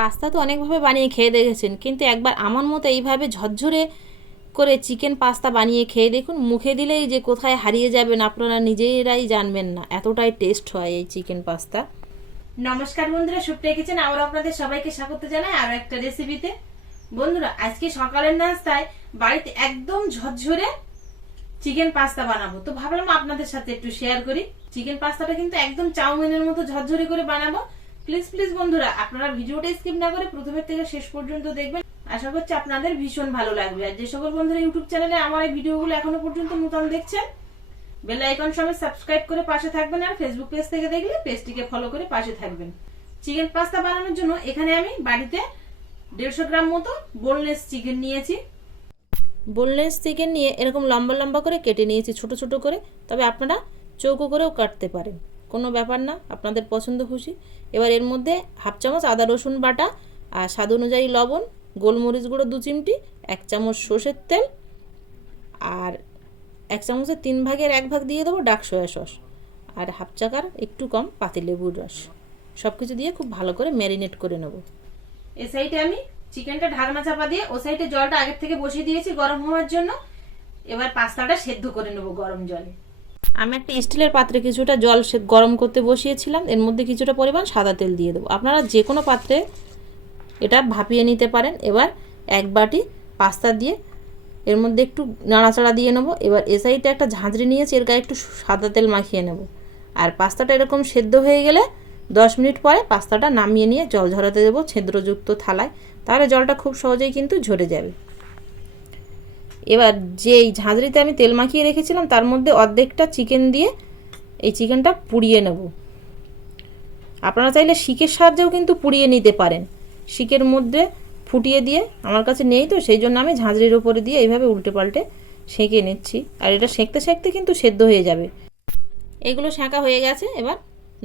Pasta তো অনেকভাবে বানিয়ে খেয়ে দেখেছেন, কিন্তু একবার আমার মতো এইভাবে ঝরঝরে করে চিকেন পাস্তা বানিয়ে খেয়ে দেখুন। মুখে দিলেই যে কোথায় হারিয়ে যাবেন আপনারা নিজেরাই জানবেন না, এতটাই টেস্ট হয় এই চিকেন পাস্তা। নমস্কার বন্ধুরা, সুপ্রিয়া কিচেন আবার আপনাদের সবাইকে স্বাগত জানাই আরো একটা রেসিপিতে। বন্ধুরা, আজকে সকালের নাস্তায় বাড়িতে একদম ঝরঝরে চিকেন পাস্তা বানাবো, তো ভাবলাম আপনাদের সাথে একটু শেয়ার করি। চিকেন পাস্তাটা কিন্তু একদম চাউমিনের মতো ঝরঝরে করে বানাবো। প্লিজ প্লিজ বন্ধুরা, আপনারা ভিডিওটা স্কিপ না করে প্রথমের থেকে শেষ পর্যন্ত দেখবেন। আশা করছি আপনাদের ভীষণ ভালো লাগবে। আর যে সকল বন্ধুরা ইউটিউব চ্যানেলে আমার এই ভিডিওগুলো এখনো পর্যন্ত নতুন দেখছেন, বেল আইকন সমেত সাবস্ক্রাইব করে পাশে থাকবেন। আর ফেসবুক পেজ থেকে দেখলে পেজটিকে ফলো করে পাশে থাকবেন। চিকেন পাস্তা বানানোর জন্য এখানে আমি বাড়িতে 150 গ্রাম মতো বোনলেস চিকেন নিয়েছি। বোনলেস চিকেন নিয়ে এরকম লম্বা লম্বা করে কেটে নিয়েছি, ছোট ছোট করে। তবে আপনারা চৌকো করেও কাটতে পারেন, কোনো ব্যাপার না, আপনাদের পছন্দ খুশি। এবার এর মধ্যে হাফ চামচ আদা রসুন বাটা, আর স্বাদ অনুযায়ী লবণ, গোলমরিচ গুঁড়ো 2 চিমটি, 1 চামচ সর্ষের তেল, আর 1 চামচের 3 ভাগের 1 ভাগ দিয়ে দেবো ডার্ক সয়া সস, আর হাফ চাকার একটু কম পাতিলেবুর রস। সব কিছু দিয়ে খুব ভালো করে ম্যারিনেট করে নেব। এই সাইডে আমি চিকেনটা ঢাকনা চাপা দিয়ে ও সাইডে জলটা আগের থেকে বসিয়ে দিয়েছি গরম হওয়ার জন্য। এবার পাস্তাটা সেদ্ধ করে নেব গরম জলে। আমি একটা স্টিলের পাত্রে কিছুটা জল গরম করতে বসিয়েছিলাম, এর মধ্যে কিছুটা পরিমাণ সাদা তেল দিয়ে দেবো। আপনারা যে কোনো পাত্রে এটা ভাপিয়ে নিতে পারেন। এবার 1 বাটি পাস্তা দিয়ে এর মধ্যে একটু নাড়াচাড়া দিয়ে নেবো। এবার এ সাইডে একটা ঝাঁঝরি নিয়েছি, এর গায়ে একটু সাদা তেল মাখিয়ে নেব। আর পাস্তাটা এরকম সেদ্ধ হয়ে গেলে 10 মিনিট পরে পাস্তাটা নামিয়ে নিয়ে জল ঝরাতে দেবো ছিদ্রযুক্ত থালায়, তাহলে জলটা খুব সহজেই কিন্তু ঝরে যাবে। এবার যেই ঝাঁঝরিতে আমি তেল মাখিয়ে রেখেছিলাম তার মধ্যে অর্ধেকটা চিকেন দিয়ে এই চিকেনটা পুড়িয়ে নেব। আপনারা চাইলে শিকের সাহায্যেও কিন্তু পুড়িয়ে নিতে পারেন। শিকের মধ্যে ফুটিয়ে দিয়ে আমার কাছে নেই, তো সেই জন্য আমি ঝাঁঝরির উপরে দিয়ে এইভাবে উল্টে পাল্টে সেঁকে নিচ্ছি। আর এটা সেঁকতে সেঁকতে কিন্তু সেদ্ধ হয়ে যাবে। এগুলো সেঁকা হয়ে গেছে, এবার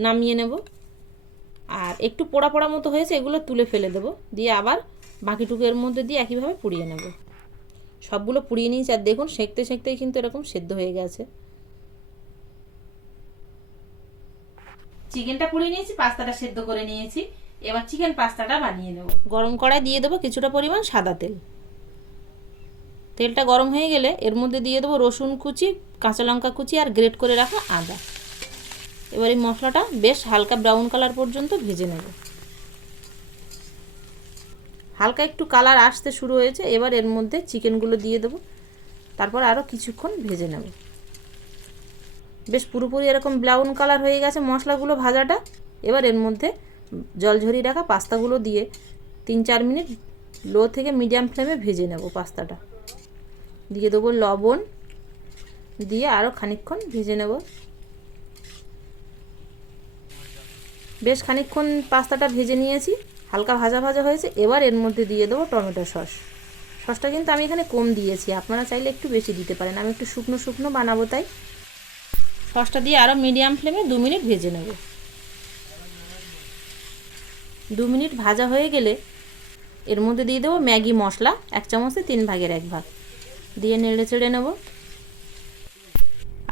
নামিয়ে নেব। আর একটু পোড়া পোড়া মতো হয়েছে, এগুলো তুলে ফেলে দেবো, দিয়ে আবার বাকিটুকু এর মধ্যে দিয়ে একইভাবে পুড়িয়ে নেব। সবগুলো পুড়িয়ে নিয়েছি, আর দেখুন সেঁকতে সেঁকতেই কিন্তু এরকম সেদ্ধ হয়ে গেছে। চিকেনটা পুড়িয়ে নিয়েছি, পাস্তাটা সেদ্ধ করে নিয়েছি। এবার চিকেন পাস্তাটা বানিয়ে নেব। গরম কড়াই দিয়ে দেবো কিছুটা পরিমাণ সাদা তেল। তেলটা গরম হয়ে গেলে এর মধ্যে দিয়ে দেবো রসুন কুচি, কাঁচা লঙ্কা কুচি আর গ্রেট করে রাখা আদা। এবার এই মশলাটা বেশ হালকা ব্রাউন কালার পর্যন্ত ভেজে নেব। হালকা একটু কালার আসতে শুরু হয়েছে, এবার এর মধ্যে চিকেনগুলো দিয়ে দেবো। তারপর আরও কিছুক্ষণ ভেজে নেব। বেশ পুরোপুরি এরকম ব্রাউন কালার হয়ে গেছে মশলাগুলো ভাজাটা। এবার এর মধ্যে জল ঝরিয়ে রাখা পাস্তাগুলো দিয়ে 3-4 মিনিট লো থেকে মিডিয়াম ফ্লেমে ভেজে নেব। পাস্তাটা দিয়ে দেবো লবণ, দিয়ে আরও খানিকক্ষণ ভেজে নেব। বেশ খানিকক্ষণ পাস্তাটা ভেজে নিয়েছি, হালকা ভাজা ভাজা হয়েছে। এবার এর মধ্যে দিয়ে দেবো টমেটো সস। সসটা কিন্তু আমি এখানে কম দিয়েছি, আপনারা চাইলে একটু বেশি দিতে পারেন। আমি একটু শুকনো শুকনো বানাবো, তাই সসটা দিয়ে আরও মিডিয়াম ফ্লেমে 2 মিনিট ভেজে নেব। 2 মিনিট ভাজা হয়ে গেলে এর মধ্যে দিয়ে দেবো ম্যাগি মশলা, 1 চামচে 3 ভাগের 1 ভাগ দিয়ে নেড়ে চেড়ে নেব।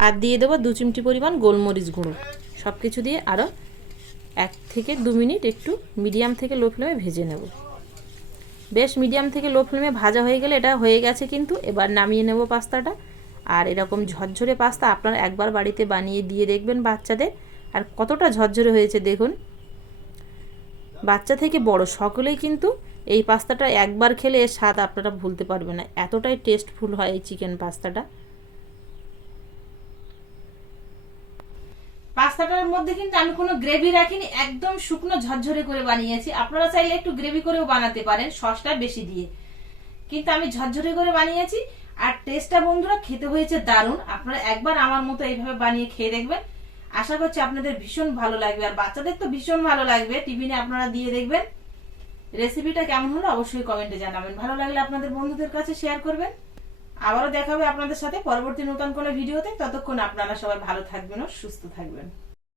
আর দিয়ে দেবো 2 চিমটি পরিমাণ গোলমরিচ গুঁড়ো। সব কিছু দিয়ে আরও 1 থেকে 2 মিনিট একটু মিডিয়াম থেকে লো ফ্লেমে ভেজে নেব। বেশ মিডিয়াম থেকে লো ফ্লেমে ভাজা হয়ে গেলে এটা হয়ে গেছে কিন্তু। এবার নামিয়ে নেব পাস্তাটা। আর এরকম ঝরঝরে পাস্তা আপনারা একবার বাড়িতে বানিয়ে দিয়ে দেখবেন বাচ্চাদের, আর কতটা ঝরঝরে হয়েছে দেখুন। বাচ্চা থেকে বড় সকলেই কিন্তু এই পাস্তাটা একবার খেলে এর স্বাদ আপনারা ভুলতে পারবেন না, এতটাই টেস্টফুল হয় এই চিকেন পাস্তাটা। পাস্তাটার মধ্যে কিন্তু আমি কোনো গ্রেভি রাখিনি, একদম শুকনো ঝরঝরে করে বানিয়েছি। আপনারা চাইলে একটু গ্রেভি করেও বানাতে পারেন সসটা বেশি দিয়ে, কিন্তু আমি ঝরঝরে করে বানিয়েছি। আর টেস্টটা বন্ধুরা খেতে হয়েছে দারুণ। আপনারা একবার আমার মতো এইভাবে বানিয়ে খেয়ে দেখবেন, আশা করছি আপনাদের ভীষণ ভালো লাগবে। আর বাচ্চাদের তো ভীষণ ভালো লাগবে, টিফিনে আপনারা দিয়ে দেখবেন। রেসিপিটা কেমন হলো অবশ্যই কমেন্টে জানাবেন। ভালো লাগলে আপনাদের বন্ধুদের কাছে শেয়ার করবেন। আবারও দেখা হবে আপনাদের সাথে পরবর্তী নতুন কোনো ভিডিওতে। ততক্ষণ আপনারা সবাই ভালো থাকবেন ও সুস্থ থাকবেন।